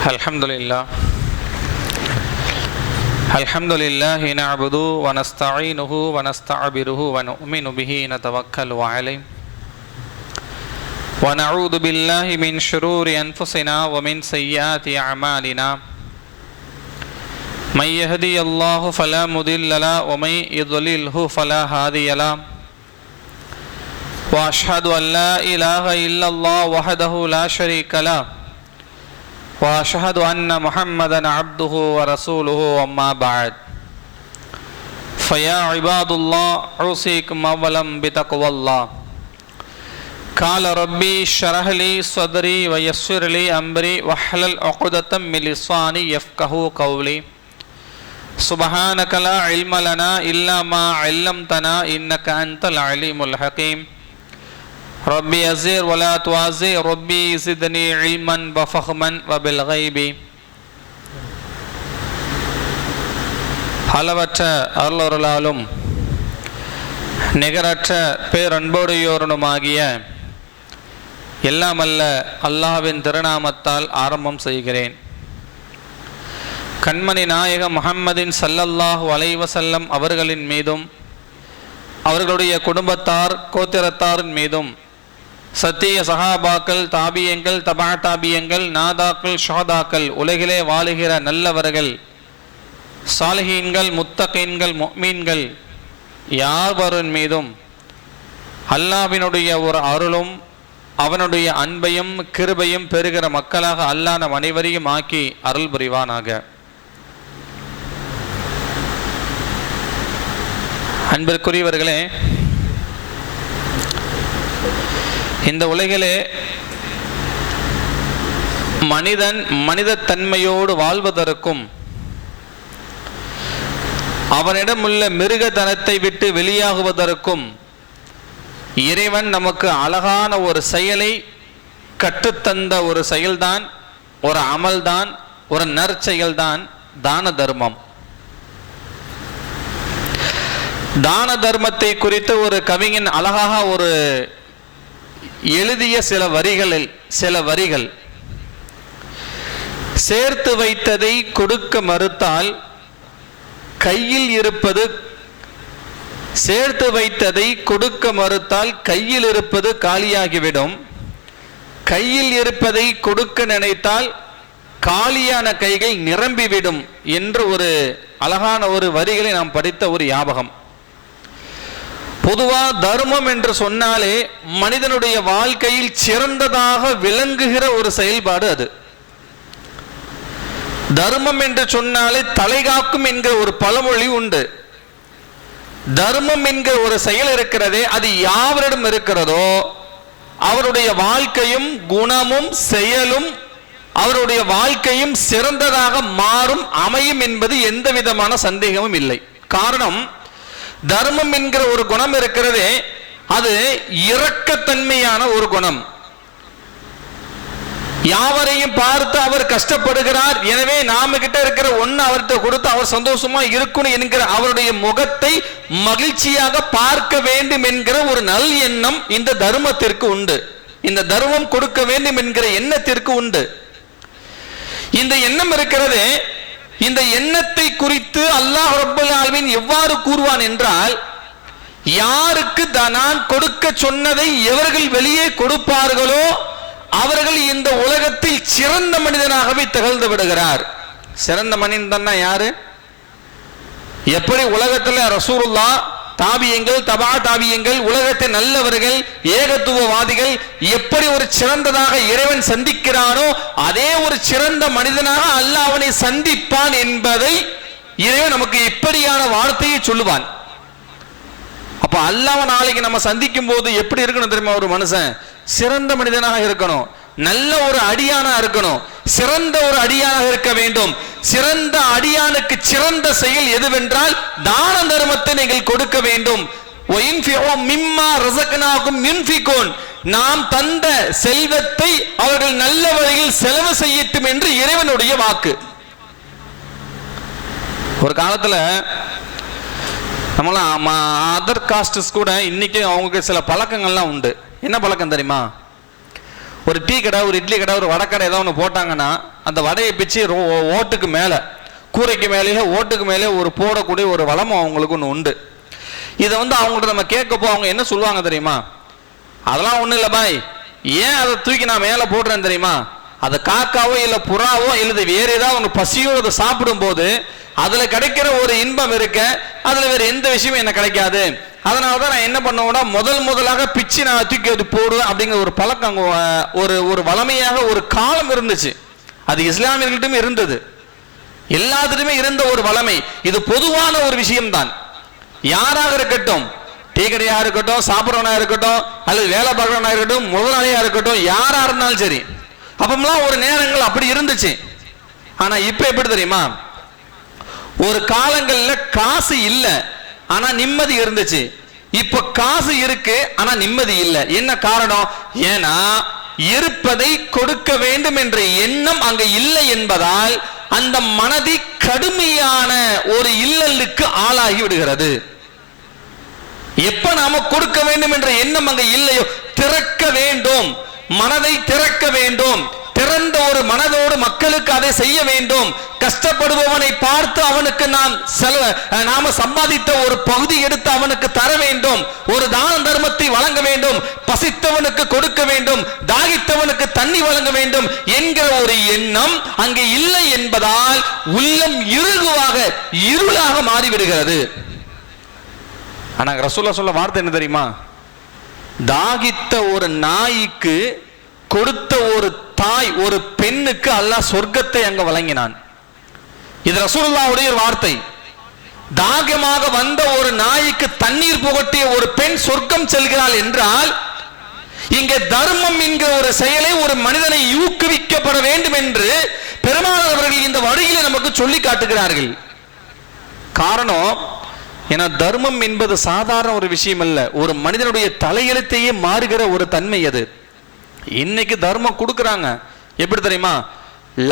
Alhamdulillah na'budu wa nasta'inuhu wa nasta'biruhu wa nu'minu bihi natawakkalu alayhi wa na'udhu billahi min shururi anfusina wa min sayyiati a'malina man yahdihillahu fala mudilla lahu wa man yudlilhu fala hadiya lahu wa ashhadu an la ilaha illallah wahdahu la sharika lahu وأشهد أن محمدا عبده ورسوله أما بعد فيا عباد الله أوصيكم أولا بتقوى الله قال ربي اشرح لي صدري ويسر لي أمري واحلل عقدة من لساني يفقهوا قولي سبحانك لا علم لنا إلا ما علمتنا إنك أنت العليم الحكيم ربي أزير ولا توازي ربي زدني علما وفهما وبالغيب அளவற்ற அருளருளாலும் நிகரற்ற பேரன்போடையோருமாகிய எல்லாமல்ல அல்லாஹ்வின் திருநாமத்தால் ஆரம்பம் செய்கிறேன். கண்மணி நாயகம் முஹம்மதின் ஸல்லல்லாஹு அலைஹி வஸல்லம் அவர்களின் மீதும் அவர்களுடைய குடும்பத்தார் கோத்திரத்தாரின் மீதும் சத்திய சஹாபாக்கள் தாபியங்கள் தபா தாபியங்கள் நாதாக்கள் ஷஹதாக்கள் உலகிலே வாழுகிற நல்லவர்கள் சாலிஹீன்கள் முத்தகீன்கள் முஃமின்கள் யாவரின் மீதும் அல்லாஹ்வினுடைய ஒரு அருளும் அவனுடைய அன்பையும் கிருபையும் பெறுகிற மக்களாக அல்லாஹ் நம் அனைவரையும் ஆக்கி அருள் புரிவானாக. அன்பிற்குரியவர்களே, இந்த உலகிலே மனிதன் மனிதத்தன்மையோடு வாழ்வதற்கும் அவனிடமுள்ள மிருகத்தனத்தை விட்டு வெளியாகுவதற்கும் இறைவன் நமக்கு அழகான ஒரு செயலை கற்றுத்தந்த ஒரு செயல்தான், ஒரு அமல்தான், ஒரு நற்செயல்தான் தான தர்மம். தான தர்மத்தை குறித்து ஒரு கவிஞன் அழகாக ஒரு எழுதிய சில வரிகள் சேர்த்து வைத்ததை கொடுக்க மறுத்தால் கையில் இருப்பது சேர்த்து வைத்ததை கொடுக்க மறுத்தால் கையில் இருப்பது காலியாகிவிடும், கையில் இருப்பதை கொடுக்க நினைத்தால் காலியான கைகள் நிரம்பிவிடும் என்று ஒரு அழகான ஒரு வரிகளை நாம் படித்த ஒரு ஞாபகம். பொதுவா தர்மம் என்று சொன்னாலே மனிதனுடைய வாழ்க்கையில் சிறந்ததாக விளங்குகிற ஒரு செயல்பாடு அது. தர்மம் என்று சொன்னாலே தலைகாக்கும் என்கிற ஒரு பழமொழி உண்டு. தர்மம் என்கிற ஒரு செயல் இருக்கிறதே, அது யாவரிடம் இருக்கிறதோ அவருடைய வாழ்க்கையும் குணமும் செயலும் அவருடைய வாழ்க்கையும் சிறந்ததாக மாறும் அமையும் என்பது எந்த விதமான சந்தேகமும் இல்லை. காரணம், தர்மம் என்கிற ஒரு குணம் இருக்கிறதே, அது இரக்கத்தன்மையான ஒரு குணம். யாவரையும் பார்த்து அவர் கஷ்டப்படுகிறார், எனவே நாம கிட்ட இருக்கிற ஒண்ணு அவர்கிட்ட கொடுத்து அவர் சந்தோஷமா இருக்கணும் என்கிற அவருடைய முகத்தை மகிழ்ச்சியாக பார்க்க வேண்டும் என்கிற ஒரு நல் எண்ணம் இந்த தர்மத்திற்கு உண்டு. இந்த தர்மம் கொடுக்க வேண்டும் என்கிற எண்ணத்திற்கு உண்டு. இந்த எண்ணம் இருக்கிறதே, இந்த எண்ணத்தை குறித்து அல்லாஹ் ரப்பல் ஆலமீன் எவ்வாறு கூறுவான் என்றால், யாருக்கு நான் கொடுக்க சொன்னதை எவர்கள் வெளியே கொடுப்பார்களோ அவர்கள் இந்த உலகத்தில் சிறந்த மனிதனாகவே திகழ்ந்து விடுகிறார். சிறந்த மனிதன் யாரு? எப்படி உலகத்தில் ரசூலுல்லாஹ், தாபியங்கள் தபா தாபியங்கள் உலகத்தில் நல்லவர்கள் ஏகத்துவவாதிகள் எப்படி ஒரு சிறந்ததாக இறைவன் சந்திக்கிறானோ அதே ஒரு சிறந்த மனிதனாக அல்லாஹ் அவனை சந்திப்பான் என்பதை இறைவன் நமக்கு இப்படியான வார்த்தையை சொல்லுவான். அப்ப அல்லாஹ் நாளைக்கு நம்ம சந்திக்கும் போது எப்படி இருக்கணும் தெரியுமா? ஒரு மனுஷன் சிறந்த மனிதனாக இருக்கணும், நல்ல ஒரு அடியானா இருக்கணும், சிறந்த ஒரு அடியானாக இருக்க வேண்டும். சிறந்த அடியானுக்கு சிறந்த செயல் எதுவென்றால் தான தர்மத்தை நீங்கள் கொடுக்க வேண்டும். நாம் தந்த செல்வத்தை அவர்கள் நல்ல வழியில் செலவு செய்யட்டும் என்று இறைவனுடைய வாக்கு. ஒரு காலத்துல நம்மளாம் அதர் காஸ்டஸ் கூட இன்னைக்கு அவங்களுக்கு சில பழக்கங்கள்லாம் உண்டு. என்ன பழக்கம் தெரியுமா? ஒரு டீ கடை, ஒரு இட்லி கடை, ஒரு வடை கடை ஏதோ ஒன்று போட்டாங்கன்னா அந்த வடையை பிச்சு ஓட்டுக்கு மேலே, கூரைக்கு மேலேயே ஓட்டுக்கு மேலே ஒரு போடக்கூடிய ஒரு வளம் அவங்களுக்கு ஒன்று உண்டு. இதை அவங்கள்ட்ட நம்ம கேட்கப்போ அவங்க என்ன சொல்லுவாங்க தெரியுமா? அதெல்லாம் ஒன்றும் இல்லை பாய், ஏன் அதை தூக்கி நான் மேலே போடுறேன் தெரியுமா? அது காக்காவோ இல்லை புறாவோ இல்லை வேறு ஏதாவது அவங்க பசியோ அதை சாப்பிடும் போது அதுல கிடைக்கிற ஒரு இன்பம் இருக்க, அதுல வேற எந்த விஷயமும் எனக்கு கிடைக்காது. அதனாலதான் நான் என்ன பண்ணுவேன்னா முதலாக பிச்சு நான் தூக்கி அது போடுவேன் அப்படிங்கிற ஒரு பழக்கம் ஒரு வளமையாக ஒரு காலம் இருந்துச்சு. அது இஸ்லாமியர்களிடம் இருந்தது, எல்லாத்திலுமே இருந்த ஒரு வளமை. இது பொதுவான ஒரு விஷயம்தான். யாராக இருக்கட்டும், டீ கடையா இருக்கட்டும், சாப்பிட்றவனா இருக்கட்டும், அல்லது வேலை பார்க்கறவனா இருக்கட்டும், முதலாளியா இருக்கட்டும், யாரா இருந்தாலும் சரி, அப்பெல்லாம் ஒரு நேரங்கள் அப்படி இருந்துச்சு. ஆனா இப்ப எப்படி தெரியுமா? ஒரு காலங்கள்ல காசு இல்ல, ஆனா நிம்மதி இருந்துச்சு. இப்ப காசு இருக்கு, ஆனா நிம்மதி இல்லை. என்ன காரணம்? ஏன்னா இருப்பதை கொடுக்க வேண்டும் என்ற எண்ணம் அங்க இல்லை என்பதால் அந்த மனதை கடுமையான ஒரு இல்லலுக்கு ஆளாகி விடுகிறது. எப்ப நாம கொடுக்க வேண்டும் என்ற எண்ணம் அங்க இல்லையோ, திறக்க வேண்டும், மனதை திறக்க வேண்டும், திறந்த ஒரு மனதோடு மக்களுக்கு அதை செய்ய வேண்டும். கஷ்டப்படுபவனை பார்த்து அவனுக்கு நாம சம்பாதித்த ஒரு பகுதி எடுத்து அவனுக்கு தர வேண்டும், ஒரு தான தர்மத்தை வழங்க வேண்டும், பசித்தவனுக்கு கொடுக்க வேண்டும், தாகித்தவனுக்கு தண்ணி வழங்க வேண்டும் என்கிற ஒரு எண்ணம் அங்கே இல்லை என்பதால் உள்ளம் இருளாக மாறிவிடுகிறது. ஆனா ரசூலுல்லாஹ் சொல்ல வார்த்தை என்ன தெரியுமா? தாகித்த ஒரு நாய்க்கு கொடுத்த ஒரு தாய், ஒரு பெண்ணுக்கு அல்லாஹ் சொர்க்கத்தை அங்க வழங்கினான். இது ரசூலுல்லாஹ்வுடைய வார்த்தை. தாகமாக வந்த ஒரு நாய்க்கு தண்ணீர் புகட்டிய ஒரு பெண் சொர்க்கம் செல்கிறாள் என்றால், இங்கே தர்மம் என்கிற ஒரு செயலை ஒரு மனிதனை ஊக்குவிக்கப்பட வேண்டும் என்று பெருமானார் அவர்கள் இந்த வழியிலே நமக்கு சொல்லி காட்டுகிறார்கள். காரணம் ஏன்னா தர்மம் என்பது சாதாரண ஒரு விஷயம் அல்ல, ஒரு மனிதனுடைய தலையெழுத்தையே மாறுகிற ஒரு தன்மை அது. இன்னைக்கு தர்மம் கொடுக்கறாங்க எப்படி தெரியுமா?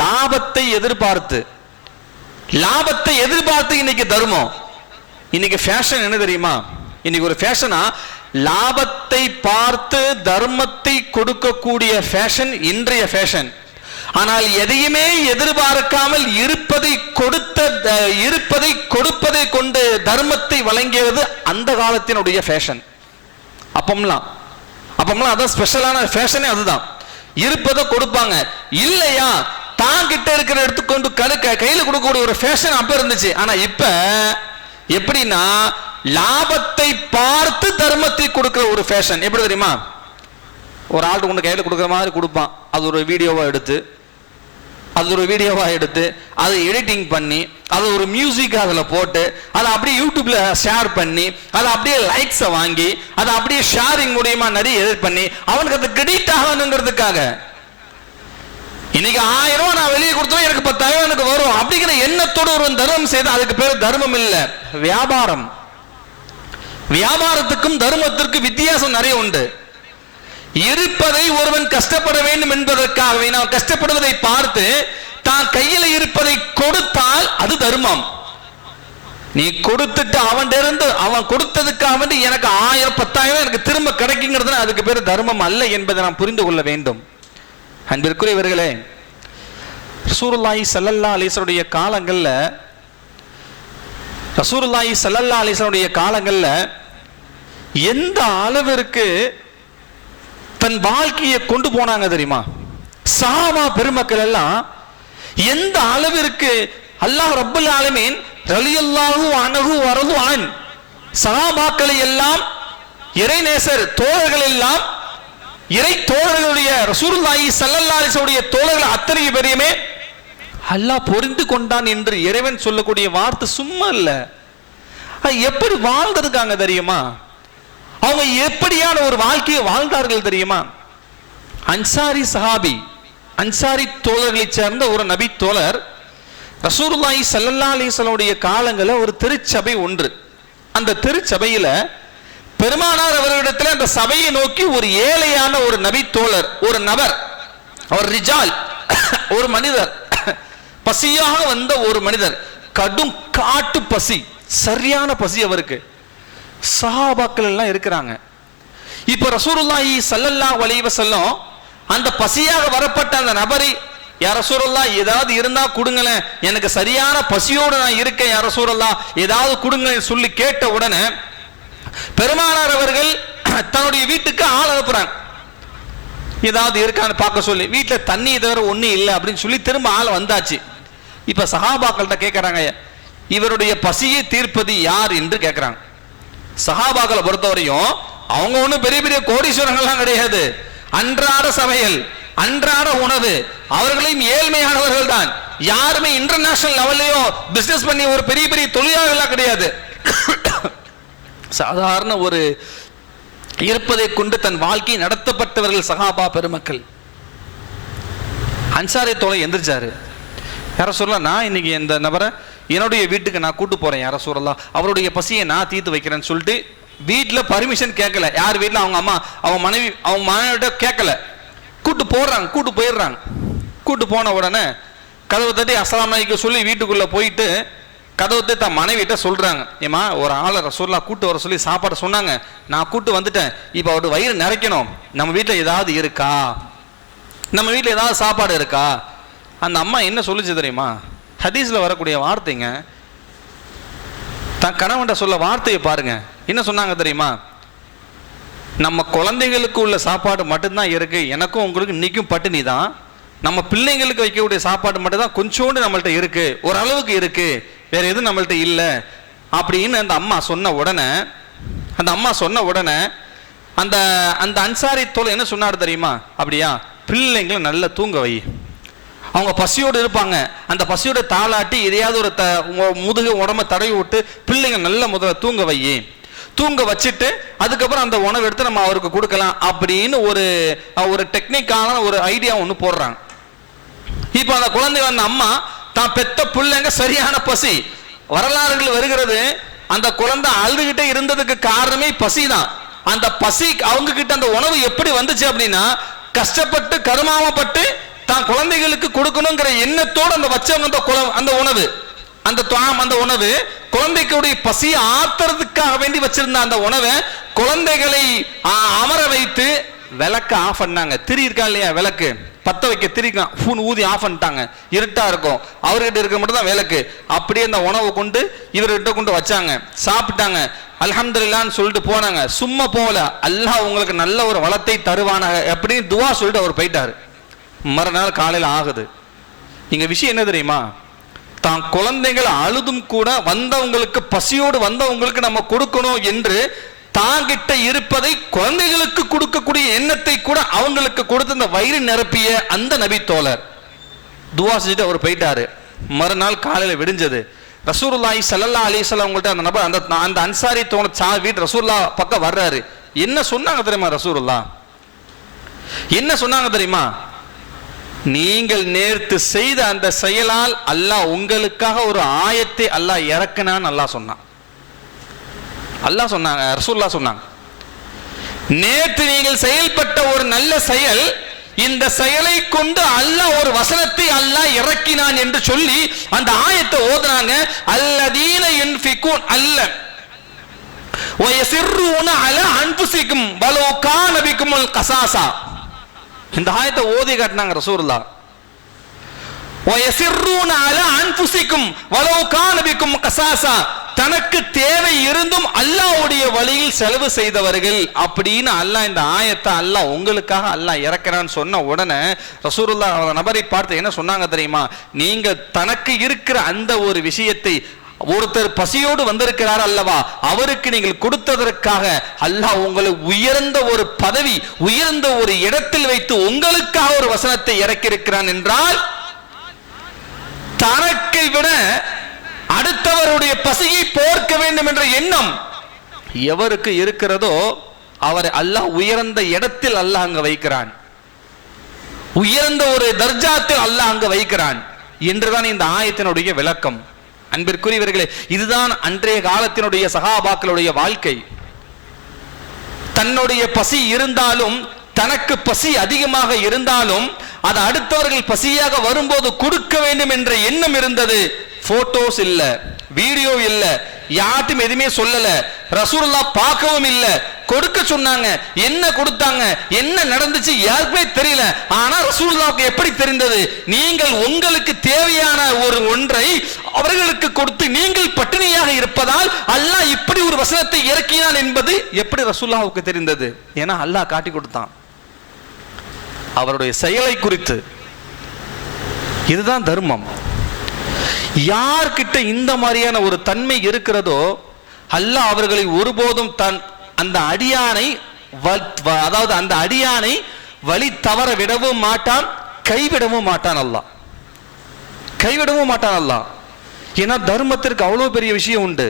லாபத்தை எதிர்பார்த்து இன்னைக்கு தர்மம். இன்னைக்கு ஃபேஷன் என்ன தெரியுமா? இன்னைக்கு ஒரு ஃபேஷனா லாபத்தை பார்த்து தர்மத்தை கொடுக்கக்கூடிய ஃபேஷன் இன்றைய ஃபேஷன். ஆனால் எதையுமே எதிர்பார்க்காமல் இருப்பதை கொடுப்பதை கொண்டு தர்மத்தை வழங்கியது அந்த காலத்தினுடைய ஃபேஷன். அப்பம்லாம் அதான் ஸ்பெஷலான ஃபேஷனே அதுதான். இருப்பதை கொடுப்பாங்க, இல்லையா தான் கிட்ட இருக்கிற எடுத்துக்கொண்டு கையில கொடுக்கக்கூடிய ஒரு ஃபேஷன் அப்ப இருந்துச்சு. ஆனா இப்ப எப்படின்னா லாபத்தை பார்த்து தர்மத்தை கொடுக்கிற ஒரு ஃபேஷன். எப்படி தெரியுமா? ஒரு ஆள்கிட்ட கொண்டு கையில கொடுக்குற மாதிரி கொடுப்பான், அது ஒரு வீடியோவா எடுத்து அதை எடிட்டிங் பண்ணி அதை ஒரு மியூசிக் அதில் போட்டு அதை அப்படியே யூடியூப்ல ஷேர் பண்ணி அதை அப்படியே லைக்ஸை வாங்கி அதை அப்படியே ஷேரிங் மூலியமா நிறைய எடிட் பண்ணி அவனுக்கு அது கிரெடிட் ஆகணுங்கிறதுக்காக இன்னைக்கு 1000 ரூபாய் நான் வெளியே கொடுத்தோம், எனக்கு 10,000 எனக்கு வரும் அப்படிங்கிற எண்ணத்தோடு ஒரு தர்மம் செய்து அதுக்கு பேர் தர்மம் இல்ல, வியாபாரம். வியாபாரத்துக்கும் தர்மத்திற்கும் வித்தியாசம் நிறைய உண்டு. இருப்பதை ஒருவன் கஷ்டப்பட வேண்டும் என்பதற்காகவே நான் கஷ்டப்படுவதை பார்த்து தான் கையில் இருப்பதை கொடுத்தால் அது தர்மம். நீ கொடுத்துட்டு அவன் கொடுத்ததுக்காக எனக்கு 1000 10,000 எனக்கு திரும்ப கிடைக்குங்கிறது அதுக்கு பேர் தர்மம் அல்ல என்பதை நாம் புரிந்து கொள்ள வேண்டும். அன்பிற்குரியவர்களே, ரசூலுல்லாஹி ஸல்லல்லாஹு அலைஹி வஸல்லம் காலங்கள்ல எந்த அளவிற்கு தன் வாழ்க்கையை கொண்டு போனாங்க தெரியுமா? சஹாபா பெருமக்கள் எல்லாம் எந்த அளவிற்கு அல்லாஹ் ரப்பல் ஆலமீன் ரலியல்லாஹு அன்ஹு வரது அன் சஹாபாக்களை எல்லாம் இறைநேசர் தோழர்கள் எல்லாம் இறை தோழர்களுடைய ரசூலுல்லாஹி ஸல்லல்லாஹு அலைஹி வஸல்லம் தோழர்கள் அத்தனை பேரையுமே அல்லாஹ் பொறிந்து கொண்டான் என்று இறைவன் சொல்லக்கூடிய வார்த்தை சும்மா இல்ல. எப்படி வாழ்ந்திருக்காங்க தெரியுமா? அவங்க எப்படியான ஒரு வாழ்க்கையை வாழ்ந்தார்கள் தெரியுமா? அன்சாரி சஹாபி, அன்சாரி தோழர்களை சேர்ந்த ஒரு நபி தோழர் ரசூலுல்லாஹி ஸல்லல்லாஹு அலைஹி வஸல்லம் காலங்களில் ஒரு திருச்சபை ஒன்று. அந்த திருச்சபையில பெருமானார் அவர்களிடத்தில் அந்த சபையை நோக்கி ஒரு ஏழையான ஒரு நபி தோழர், ஒரு நபர், அவர் ரிஜால், ஒரு மனிதர், பசியாக வந்த ஒரு மனிதர், கடும் காட்டு பசி, சரியான பசி அவருக்கு. சஹாபாக்கள் எல்லாம் இருக்கிறாங்க. இப்ப ரசூலுல்லாஹி ஸல்லல்லாஹு அலைஹி வஸல்லம் அந்த பசியாக வரப்பட்ட அந்த நபரை, யா ரசூலல்லாஹ் ஏதாவது இருந்தா கொடுங்களேன், எனக்கு சரியான பசியோடு நான் இருக்கேன் யா ரசூலல்லாஹ் ஏதாவது கொடுங்களேன் சொல்லி கேட்ட உடனே பெருமானார் அவர்கள் தன்னுடைய வீட்டுக்கு ஆள் அனுப்புறாங்க, ஏதாவது இருக்கான்னு பார்க்க சொல்லி. வீட்டில் தண்ணி தவிர ஒன்றும் இல்லை அப்படின்னு சொல்லி திரும்ப ஆள் வந்தாச்சு. இப்ப சஹாபாக்கள்கிட்ட கேட்கறாங்க, இவருடைய பசியை தீர்ப்பது யார் என்று கேட்கிறாங்க. சஹாபாக்களை பொறுத்தவரையும் அவங்க ஒன்றும் பெரிய பெரிய கோடீஸ்வரங்கள்லாம் கிடையாது. அன்றாட சமையல், அன்றாட உணவு, அவர்களையும் ஏழ்மையானவர்கள் தான். யாருமே இன்டர்நேஷனல் லெவல்லையோ பிசினஸ் பண்ணி ஒரு பெரிய பெரிய தொழிலாளர்களாக கிடையாது. சாதாரண ஒரு இருப்பதை கொண்டு தன் வாழ்க்கை நடத்தப்பட்டவர்கள் சஹாபா பெருமக்கள். அன்சாரி தோழர் எந்திரிச்சாரு, யார சொல்லலாம், நான் இன்னைக்கு இந்த நபரை என்னுடைய வீட்டுக்கு நான் கூட்டு போறேன் யார சொல்லலாம், அவருடைய பசியை நான் தீர்த்து வைக்கிறேன்னு சொல்லிட்டு வீட்டில் பர்மிஷன் கேட்கல. யார் வீட்டில் அவங்க அம்மா அவங்க மனைவிட்ட கேட்கல, கூட்டு போடுறாங்க, கூட்டு போயிடுறாங்க. கூட்டு போன உடனே கதவை தட்டி அஸ்ஸலாமு அலைக்கும் சொல்லி வீட்டுக்குள்ள போயிட்டு கதவை தன் மனைவிட்ட சொல்றாங்க, ஏமா ஒரு ஆளை ரசூலுல்லாஹ் கூட்டு வர சொல்லி சாப்பாடு சொன்னாங்க, நான் கூட்டு வந்துட்டேன், இப்போ அவரு வயிறு நிறைக்கணும், நம்ம வீட்டில் ஏதாவது இருக்கா, நம்ம வீட்டில் ஏதாவது சாப்பாடு இருக்கா? அந்த அம்மா என்ன சொல்லுச்சு தெரியுமா? ஹதீஸ்ல வரக்கூடிய வார்த்தைங்க, தன் கணவன்கிட்ட சொல்ல வார்த்தையை பாருங்க, என்ன சொன்னாங்க தெரியுமா? நம்ம குழந்தைகளுக்கு உள்ள சாப்பாடு மட்டும்தான் இருக்கு, எனக்கும் உங்களுக்கு இன்னைக்கும் பட்டினி தான், நம்ம பிள்ளைங்களுக்கு வைக்கக்கூடிய சாப்பாடு மட்டும் தான் கொஞ்சோண்டு நம்மள்ட்ட இருக்கு, ஓரளவுக்கு இருக்கு, வேற எதுவும் நம்மள்ட்ட இல்லை அப்படின்னு அந்த அம்மா சொன்ன உடனே அந்த அந்த அன்சாரி தோழர் என்ன சொன்னாரு தெரியுமா? அப்படியா, பிள்ளைங்களை நல்லா தூங்க வை, அவங்க பசியோடு இருப்பாங்க, அந்த பசியோட தாளாட்டி எதையாவது ஒரு முதுகு உடம்ப தடவி விட்டு பிள்ளைங்க நல்ல முதல்ல தூங்க வை, தூங்க வச்சுட்டு அதுக்கப்புறம் அந்த உணவு எடுத்து நம்ம அவருக்கு கொடுக்கலாம் அப்படின்னு ஒரு டெக்னிக்கான ஒரு ஐடியா ஒன்று போடுறாங்க. இப்போ அந்த குழந்தை வந்த அம்மா தான் பெத்த பிள்ளைங்க சரியான பசி, வரலாறுகள் வருகிறது, அந்த குழந்தை அழுதுகிட்டே இருந்ததுக்கு காரணமே பசி தான். அந்த பசி அவங்க கிட்ட அந்த உணவு எப்படி வந்துச்சு அப்படின்னா, கஷ்டப்பட்டு கருமாவப்பட்டு தான் குழந்தைகளுக்கு கொடுக்கணுங்கிற எண்ணத்தோடு அந்த வச்சவங்க அந்த உணவு அந்த உணவு குழந்தைகளுடைய பசியை ஆத்துறதுக்காக வேண்டி வச்சிருந்த அந்த உணவை குழந்தைகளை அமர வைத்து விளக்க ஆஃப் பண்ணாங்க. திரி இருக்கா இல்லையா, விளக்கு பத்த வைக்க திரிக்கலாம், ஃபோன் ஊதி ஆஃப் பண்ணிட்டாங்க, இருட்டா இருக்கும், அவர்கிட்ட இருக்க மட்டும் தான் விளக்கு. அப்படியே அந்த உணவை கொண்டு இவர்கிட்ட கொண்டு வச்சாங்க, சாப்பிட்டாங்க, அல்ஹம்துலில்லாஹ்னு சொல்லிட்டு போனாங்க. சும்மா போகல, அல்லாஹ் உங்களுக்கு நல்ல ஒரு வளத்தை தருவானாக அப்படின்னு துவா சொல்லிட்டு அவர் போயிட்டாரு. மறுநாள் காலையில் ஆகுது. இங்க விஷயம் என்ன தெரியுமா? தான் குழந்தைகள் அழுதும் கூட வந்தவங்களுக்கு, பசியோடு வந்தவங்களுக்கு நம்ம கொடுக்கணும் என்று தாங்கிட்ட இருப்பதை குழந்தைகளுக்கு கொடுக்கக்கூடிய எண்ணத்தை கூட அவங்களுக்கு கொடுத்து அந்த வயிறு நிரப்பிய அந்த நபி தோழர் துவா செஞ்சுட்டு அவர் போயிட்டாரு. மறுநாள் காலையில் விடிஞ்சது. ரசூலுல்லாஹி ஸல்லல்லாஹு அலைஹி வஸல்லம் அவங்கள்ட்ட அந்த நபர் அந்த அன்சாரி தோழர் வீட்டு ரசூலுல்லாஹ் பக்கம் வர்றாரு. என்ன சொன்னாங்க தெரியுமா? ரசூலுல்லாஹ் என்ன சொன்னாங்க தெரியுமா? நீங்கள் நேர்த்து செய்த அந்த செயலால் அல்லாஹ் உங்களுக்காக ஒரு ஆயத்தை அல்லாஹ் இறக்கினான்னு அல்லாஹ் சொன்னான். அல்லாஹ் சொன்னாங்க, ரசூலுல்லாஹ் சொன்னாங்க, நேற்று நீங்கள் செயல்பட்ட ஒரு நல்ல செயல், இந்த செயலை கொண்டு அல்லாஹ் ஒரு வசனத்தை அல்லாஹ் இறக்கினான் என்று சொல்லி அந்த ஆயத்தை ஓதுனாங்க. அல்லதீன யுன்ஃபிகூன் அல்ல வயஸிர்ரூன அலா அன்ஃபுஸிகும் வலோ கான பிகுமுல் கஸாஸா. இந்த ஆயத்தை ஓதி காட்டினாங்க ரசூலுல்லாஹ். வயஸிர்ரூன அலா அன்ஃபுஸிகும் வலோ கான பிகும் கஸாஸா. தனக்கு தேவை இருந்தும் அல்லாஹ்வுடைய வழியில் செலவு செய்தவர்கள் அப்படின்னு அல்லாஹ் இந்த ஆயத்தை அல்லாஹ் உங்களுக்காக அல்லாஹ் இறக்குறான்னு சொன்ன உடனே ரசூலுல்லாஹ் அந்த நபரை பார்த்து என்ன சொன்னாங்க தெரியுமா? நீங்க தனக்கு இருக்கிற அந்த ஒரு விஷயத்தை, ஒருத்தர் பசியோடு வந்திருக்கிறார் அல்லவா, அவருக்கு நீங்கள் கொடுத்ததற்காக அல்லாஹ் உங்களை உயர்ந்த ஒரு பதவி, உயர்ந்த ஒரு இடத்தில் வைத்து உங்களுக்காக ஒரு வசனத்தை இறக்கியிருக்கிறான் என்றால், தனக்கை விட அடுத்தவருடைய பசியை போர்க்க வேண்டும் என்ற எண்ணம் எவருக்கு இருக்கிறதோ அவரை அல்லாஹ் உயர்ந்த இடத்தில் அல்லாஹ் அங்க வைக்கிறான், உயர்ந்த ஒரு தர்ஜாத்தில் அல்லாஹ் அங்க வைக்கிறான் என்றுதான் இந்த ஆயத்தினுடைய விளக்கம். அன்பிற்குரியவர்களே, இதுதான் அன்றைய காலத்தினுடைய சஹாபாக்களுடைய வாழ்க்கை. தன்னுடைய பசி இருந்தாலும், தனக்கு பசி அதிகமாக இருந்தாலும், அது அடுத்தவர்கள் பசியாக வரும்போது கொடுக்க வேண்டும் என்ற எண்ணம் இருந்தது. போட்டோஸ் இல்ல, வீடியோ இல்ல, யார்ட்டும் எதுவுமே சொல்லல, ரசூலுல்லாஹ் பார்க்கவும் இல்ல, கொடுக்க சொன்னாங்க. என்ன கொடுத்தாங்க, என்ன நடந்துச்சு யாருக்குமே தெரியல. ஆனா ரசூலுல்லாஹ்வுக்கு எப்படி தெரிந்தது? நீங்கள் உங்களுக்கு தேவையான ஒரு ஒன்றை அவர்களுக்கு கொடுத்து நீங்கள் பட்டினியாக இருப்பதால் அல்லாஹ் இப்படி ஒரு வசனத்தை இறக்கினான் என்பது எப்படி ரசூலுல்லாஹ்வுக்கு தெரிந்தது? ஏன்னா அல்லாஹ் காட்டி கொடுத்தான் அவருடைய செயலை குறித்து. இதுதான் தர்மம். யார்கிட்ட இந்த மாதிரியான ஒரு தன்மை இருக்கிறதோ அல்லாஹ் அவர்களை ஒருபோதும் அந்த அடியானை அதாவது அந்த அடியானை வழி தவற விடவும் மாட்டான், கைவிடவும் மாட்டான். அல்லாஹ் கைவிடவும் மாட்டான் அல்லாஹ். ஏன்னா தர்மத்திற்கு அவ்வளவு பெரிய விஷயம் உண்டு.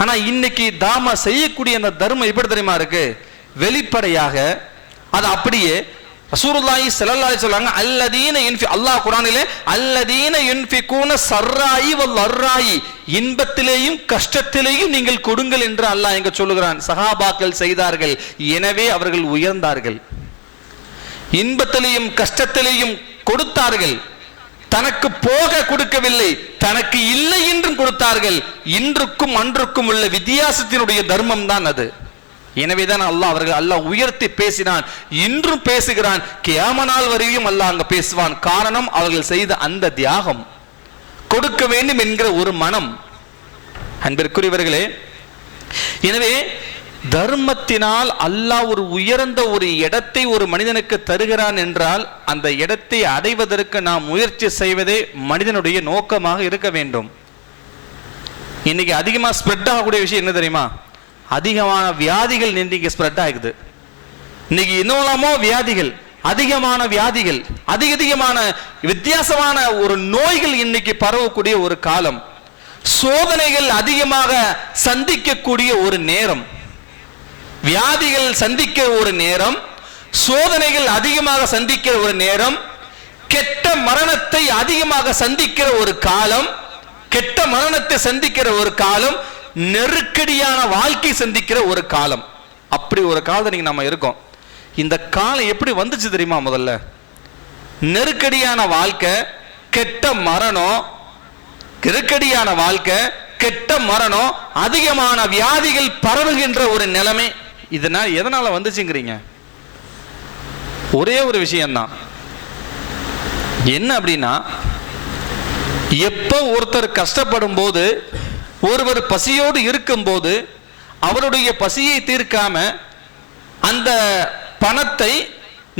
ஆனா இன்னைக்கு தாம செய்யக்கூடிய அந்த தர்மம் எப்படி தெரியுமா இருக்கு? வெளிப்படையாக அது அப்படியே ரசூலுல்லாஹி ஸல்லல்லாஹு அலைஹி சொல்றாங்க, அல்லதீன அல்லாஹ் குர்ஆனிலே அல்லதீன யுன்ஃபிகூன ஸர்ராயி வல் லர்ராயி, இன்பத்திலேயும் கஷ்டத்திலேயும் நீங்கள் கொடுங்கள் என்று அல்லாஹ் எங்க சொல்லுகிறான். சஹாபாக்கள் செய்தார்கள், எனவே அவர்கள் உயர்ந்தார்கள். இன்பத்திலேயும் கஷ்டத்திலேயும் கொடுத்தார்கள். தனக்கு போக கொடுக்கவில்லை, தனக்கு இல்லை என்றும் கொடுத்தார்கள். இன்றுக்கும் அன்றுக்கும் உள்ள வித்தியாசத்தினுடைய தர்மம் தான் அது. எனவேதான் அல்லாஹ் உயர்த்தி பேசினான், இன்றும் பேசுகிறான், கியாமத் நாள் வரையும் அல்லாஹ் அங்க பேசுவான். காரணம் அவர்கள் செய்த அந்த தியாகம், கொடுக்க வேண்டும் என்கிற ஒரு மனம். அன்பிற்குரியவர்களே, எனவே தர்மத்தினால் அல்லாஹ் ஒரு உயர்ந்த ஒரு இடத்தை ஒரு மனிதனுக்கு தருகிறான் என்றால் அந்த இடத்தை அடைவதற்கு நாம் முயற்சி செய்வதே மனிதனுடைய நோக்கமாக இருக்க வேண்டும். இன்னைக்கு அதிகமா ஸ்ப்ரெட் ஆகக்கூடிய விஷயம் என்ன தெரியுமா? அதிகமான வியாதிகள் இன்னைக்கு ஸ்ப்ரெட் ஆகுது. இன்னைக்கு இன்னொல்லாமோ வியாதிகள், அதிகமான வியாதிகள், அதிகமான வித்தியாசமான ஒரு நோய்கள் இன்னைக்கு பரவக்கூடிய ஒரு காலம். சோதனைகள் அதிகமாக சந்திக்கக்கூடிய ஒரு நேரம், வியாதிகள் சந்திக்க ஒரு நேரம், சோதனைகள் அதிகமாக சந்திக்கிற ஒரு நேரம், கெட்ட மரணத்தை அதிகமாக சந்திக்கிற ஒரு காலம், கெட்ட மரணத்தை சந்திக்கிற ஒரு காலம், நெருக்கடியான வாழ்க்கை சந்திக்கிற ஒரு காலம். அப்படி ஒரு காலத்தை நம்ம இருக்கோம். இந்த காலம் எப்படி வந்துச்சு தெரியுமா? முதல்ல நெருக்கடியான வாழ்க்கை, கெட்ட மரணம், நெருக்கடியான வாழ்க்கை, கெட்ட மரணம், அதிகமான வியாதிகள் பரவுகின்ற ஒரு நிலைமை. இதனால் எதனால வந்துச்சுங்கிறீங்க? ஒரே ஒரு விஷயம்தான். என்ன அப்படின்னா, எப்போ ஒருத்தர் கஷ்டப்படும் போது, ஒருவர் பசியோடு இருக்கும் போது அவருடைய பசியை தீர்க்காம அந்த பணத்தை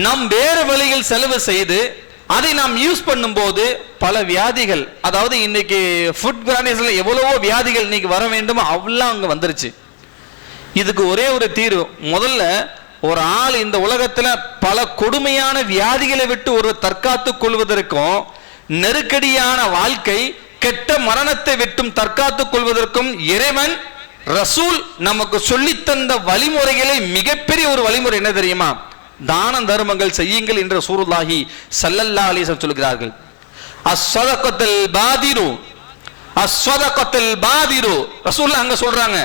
நாம் வேறு வழியில் செலவு செய்து அதை நாம் யூஸ் பண்ணும் போது பல வியாதிகள், அதாவது இன்னைக்கு ஃபுட் பிராண்டஸ்ல எவ்வளவோ வியாதிகள் இன்னைக்கு வர வேண்டுமோ அவ்வளோ அங்க வந்துருச்சு. இதுக்கு ஒரே ஒரு தீர்வு. முதல்ல ஒரு ஆள் இந்த உலகத்துல பல கொடுமையான வியாதிகளை விட்டு ஒரு தற்காத்துக் கொள்வதற்கும், நெருக்கடியான வாழ்க்கை, கெட்ட மரணத்தை விட்டும் தற்காத்துக் கொள்வதற்கும் இறைவன் ரசூல் நமக்கு சொல்லித்தந்த வழிமுறைகளை மிகப்பெரிய ஒரு வழிமுறை என்ன தெரியுமா? தான தர்மங்கள் செய்யுங்கள் என்று ரசூலுல்லாஹி ஸல்லல்லாஹு அலைஹி வஸல்லம் சொல்கிறார்கள். அஸ்ஸதகத்துல் பாதிரு, அஸ்ஸதகத்துல் பாதிரு. ரசூலுல்லாஹ் அங்க சொல்றாங்க,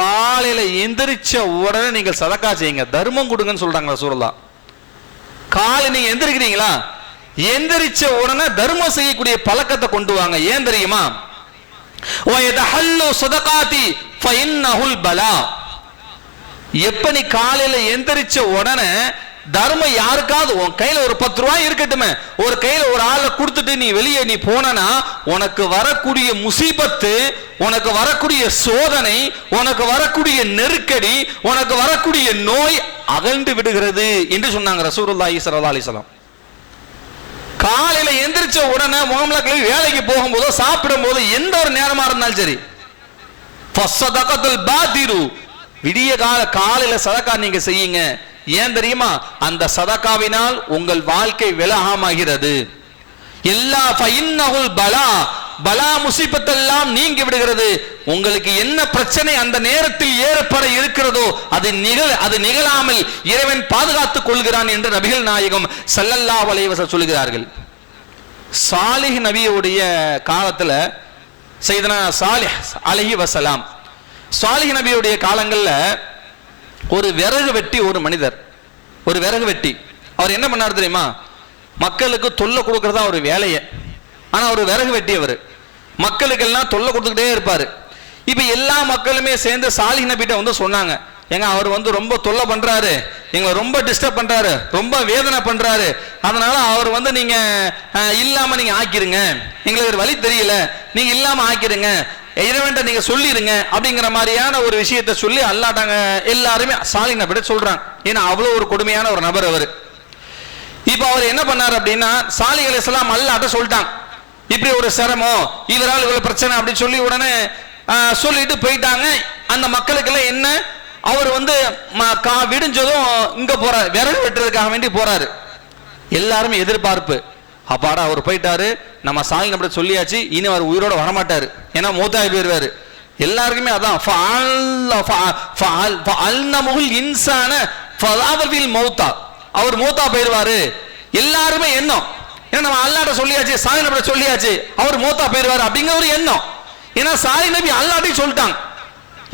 காலையில எந்திரிச்ச உடனே நீங்கள் சதக்கா செய்யுங்க, தர்மம் கொடுங்கன்னு சொல்றாங்க ரசூலுல்லாஹ். காலை நீங்க எந்திரிக்கிறீங்களா, எந்திரிச்ச உடனே தர்மம் செய்யக்கூடிய பழக்கத்தை கொண்டு வாங்க. ஏன் தெரியுமா? எப்ப நீ காலையில எந்திரிச்ச உடனே தர்மம் யாருக்காவது உன் கையில ஒரு 10 ரூபாய் இருக்கட்டுமே, ஒரு கையில ஒரு ஆளை கொடுத்துட்டு நீ வெளியே நீ போனா உனக்கு வரக்கூடிய முசீபத்து, உனக்கு வரக்கூடிய சோதனை, உனக்கு வரக்கூடிய நெருக்கடி, உனக்கு வரக்கூடிய நோய் அகன்று விடுகிறது என்று சொன்னாங்க ரசூலுல்லாஹி ஸல்லல்லாஹு அலைஹி வஸல்லம். காலையில எந்திரிச்ச உடனே முகமலக்களை வேலைக்கு போகும்போதோ சாப்பிடும் போது எந்த ஒரு நேரமா இருந்தாலும் சரி, விடிய காலையில சதக்கா நீங்க செய்யுங்க. ஏன் தெரியுமா? அந்த சதக்காவினால் உங்கள் வாழ்க்கை விலகாமாகிறது. எல்லா ஃபைன்னஹுல் பலா, பலா முசீபத்தெல்லாம் நீங்கி விடுகிறது. உங்களுக்கு என்ன பிரச்சனை அந்த நேரத்தில் ஏற்பட இருக்கிறதோ அது நிகழாமல் இறைவன் பாதுகாத்துக் கொள்கிறான் என்று நபிகள் நாயகம் ஸல்லல்லாஹு அலைஹி வஸல்லம் சொல்கிறார்கள். சாலிஹ் நபியுடைய காலத்துல சையதுனா சாலிஹ் அலைஹி வஸலாம், சாலிஹ் நபியுடைய காலங்கள்ல ஒரு விறகு வெட்டி, ஒரு மனிதர், ஒரு விறகு வெட்டி, அவர் என்ன பண்ணார் தெரியுமா? மக்களுக்கு தொல்லை கொடுக்கறதா ஒரு வேலையை. ஆனா ஒரு விறகு வெட்டி, அவர் மக்களுக்கு எல்லாம் தொல்லை கொடுத்துக்கிட்டே இருப்பாரு. இப்ப எல்லா மக்களுமே சேர்ந்து சாலிஹ் நபிட்ட வந்து சொன்னாங்க, ஏங்க அவர் வந்து ரொம்ப தொல்லை பண்றாரு, எங்களை ரொம்ப டிஸ்டர்ப் பண்றாரு, ரொம்ப வேதனை பண்றாரு, அதனால அவர் வந்து நீங்க இல்லாம நீங்க ஆக்கிருங்க, எங்களுக்கு ஒரு வழி தெரியல, நீங்க இல்லாம ஆக்கிருங்க, இறைவன்ட்ட நீங்க சொல்லிருங்க அப்படிங்கிற மாதிரியான ஒரு விஷயத்தை சொல்லி அல்லாட்டாங்க எல்லாருமே சாலிஹ் நபிட்ட சொல்றாங்க. ஏன்னா அவ்வளவு ஒரு கொடுமையான ஒரு நபர் அவர். இப்ப அவர் என்ன பண்ணாரு அப்படின்னா, சாலிஹ் அலைஹிஸ்ஸலாம் அல்லாஹ்ட்ட சொல்லிட்டாங்க, இப்படி ஒரு சிரமம், இவரால் இவ்வளவு பிரச்சனை அப்படின்னு சொல்லி உடனே சொல்லிட்டு போயிட்டாங்க. அந்த மக்களுக்கு எல்லாம் என்ன, அவர் வந்து விடிஞ்சதும் இங்க போறாரு, விறகு வெட்டுறதுக்காக வேண்டி போறாரு. எல்லாருமே எதிர்பார்ப்பு, அப்பாடா அவர் போயிட்டாரு, நம்ம சாலிஹ் நபிட்ட சொல்லியாச்சு, இனி அவர் உயிரோட வரமாட்டாரு, ஏன்னா மூத்தாய் போயிருவாரு. எல்லாருக்குமே அதான் அவர் மூத்தா போயிருவாரு, எல்லாருமே எண்ணம். ஏன்னா நம்ம அல்லாஹ்ட்ட சொல்லியாச்சு, சாலிஹ் நபிட்ட சொல்லியாச்சு, அவர் மூத்தா போயிருவாரு அப்படிங்கிற ஒரு எண்ணம். ஏன்னா சாலிஹ் நபி அல்லாஹ்ட்டையும் சொல்லிட்டாங்க.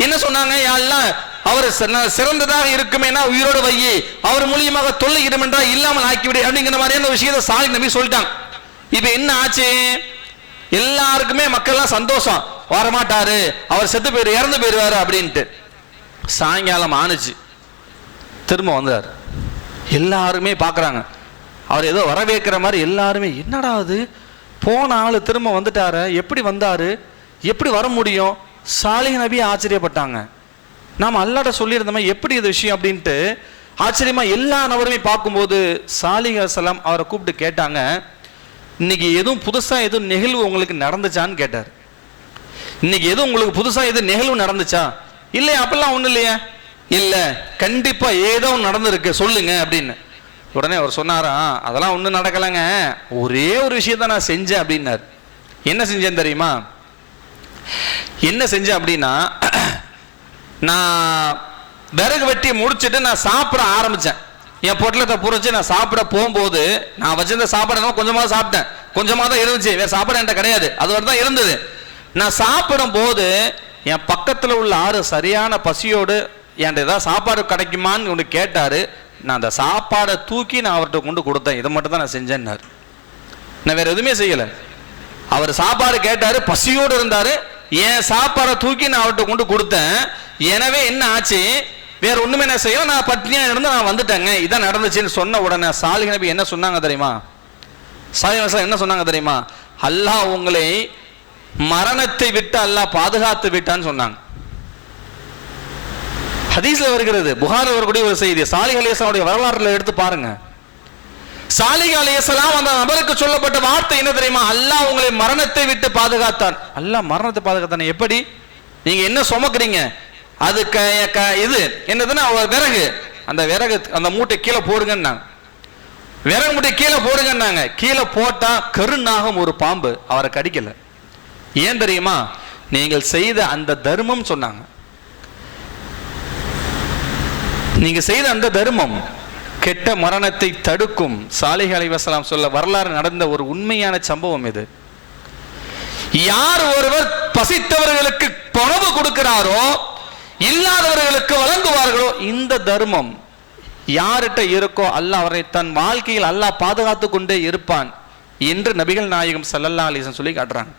என்ன சொன்னாங்க, யா அல்லாஹ் அவர் சிறந்ததாக இருக்குமேனா உயிரோடு வையி, அவர் மூலியமாக தொல்லையிடும் என்றால் இல்லாமல் ஆக்கிவிடு அப்படிங்கிற மாதிரியான விஷயத்தை சாலிஹ் நபி சொல்லிட்டாங்க. இப்ப என்ன ஆச்சு, எல்லாருக்குமே மக்கள்லாம் சந்தோஷம், வரமாட்டாரு, அவர் செத்து போயிரு, இறந்து போயிருவாரு அப்படின்ட்டு. சாயங்காலம் ஆணுச்சு, திரும்ப வந்தார். எல்லாருமே பாக்குறாங்க, அவர் ஏதோ வரவேற்கிற மாதிரி. எல்லாருமே என்னடா அது, போன ஆளு திரும்ப வந்துட்டாரு, எப்படி வந்தாரு, எப்படி வர முடியும்? சாலிஹ் நபி ஆச்சரியப்பட்டாங்க. நாம் அல்லாஹ்ட்ட சொல்லியிருந்தோமே, எப்படி இது விஷயம் அப்படின்ட்டு ஆச்சரியமா எல்லா நபருமே பார்க்கும்போது சாலிஹ் அலைஹிஸ்ஸலாம் அவரை கூப்பிட்டு கேட்டாங்க, இன்னைக்கு எதுவும் புதுசா எதுவும் நிகழ்வு உங்களுக்கு நடந்துச்சான்னு கேட்டார். இன்னைக்கு எதுவும் உங்களுக்கு புதுசா எதுவும் நிகழ்வு நடந்துச்சா? இல்லை, அப்பெல்லாம் ஒன்றும் இல்லையா? இல்லை, கண்டிப்பா ஏதோ நடந்திருக்கு, சொல்லுங்க அப்படின்னு. உடனே அவர் சொன்னாரா, அதெல்லாம் ஒன்றும் நடக்கலைங்க, ஒரே ஒரு விஷயத்த நான் செஞ்சேன் அப்படின்னார். என்ன செஞ்சேன்னு தெரியுமா? என்ன செஞ்சேன் அப்படின்னா, நான் விறகு வெட்டி முடிச்சுட்டு நான் சாப்பிட ஆரம்பிச்சேன். என் பொட்டலத்தை புரிச்சு நான் சாப்பிட போகும்போது, நான் வச்சிருந்த சாப்பாடு கொஞ்சமாக சாப்பிட்டேன், கொஞ்சமாக தான் இருந்துச்சு, வேற சாப்பாடு என்கிட்ட கிடையாது, அது தான் இருந்தது. நான் சாப்பிடும் போது என் பக்கத்தில் உள்ள ஆறு சரியான பசியோடு என்கிட்ட ஏதாவது சாப்பாடு கிடைக்குமான்னு ஒன்று கேட்டாரு. நான் அந்த சாப்பாடை தூக்கி நான் அவர்கிட்ட கொண்டு கொடுத்தேன். இதை மட்டும் தான் நான் செஞ்சேன்னாரு. நான் வேற எதுவுமே செய்யலை. அவர் சாப்பாடு கேட்டாரு, பசியோடு இருந்தாரு, என் சாப்பாடை தூக்கி நான் அவர்கிட்ட கொண்டு கொடுத்தேன். எனவே என்ன ஆச்சு, வேற ஒண்ணுமே என்ன செய்யல, நான் பட்னியா இருந்து நான் வந்துட்டேங்க, இதான் நடந்துச்சுன்னு சொன்ன உடனே சாலிஹ் நபி என்ன சொன்னாங்க தெரியுமா? சாலிஹ் அலைஹிஸ்ஸலாம் என்ன சொன்னாங்க தெரியுமா? அல்லாஹ் உங்களை மரணத்தை விட்டு அல்லாஹ் பாதுகாத்து விட்டான்னு சொன்னாங்க. ஹதீஸ்ல வருகிறது, புகாரில் வரக்கூடிய ஒரு செய்தி. சாலிஹ் அலைஹிஸ்ஸலாமுடைய வரலாறுல எடுத்து பாருங்க. சாலிஹ் அலைஹிஸ்ஸலாம் அந்த நபருக்கு சொல்லப்பட்ட வார்த்தை என்ன தெரியுமா? அல்லாஹ் உங்களை மரணத்தை விட்டு பாதுகாத்தான். அல்லாஹ் மரணத்தை பாதுகாத்தான். எப்படி? நீங்க என்ன சுமக்குறீங்க, அது இது என்னதுன்னா விறகு, அந்த விறகு அந்த மூட்டை கீழே போடுங்கன்னாங்க. விறகு மூட்டை கீழே போடுங்கன்னாங்க. கீழே போட்டா கருநாகம் ஒரு பாம்பு அவரை கடிக்கல. ஏன் தெரியுமா? நீங்கள் செய்த அந்த தர்மம் சொன்னாங்க. நீங்க செய்த அந்த தர்மம் கெட்ட மரணத்தை தடுக்கும். சாலிஹ் அலைஹிஸ்ஸலாம் சொல்ல வரலாறு நடந்த ஒரு உண்மையான சம்பவம் இது. யார் ஒருவர் பசித்தவர்களுக்கு உணவு கொடுக்கிறாரோ, இல்லாதவர்களுக்கு வழங்குவார்களோ, இந்த தர்மம் யார்கிட்ட இருக்கோ அல்லாஹ் அவரை தன் வாழ்க்கையில் அல்லாஹ் பாதுகாத்து கொண்டே இருப்பான் என்று நபிகள் நாயகம் ஸல்லல்லாஹு அலைஹி வஸல்லம் சொல்லி காட்டுறாங்க.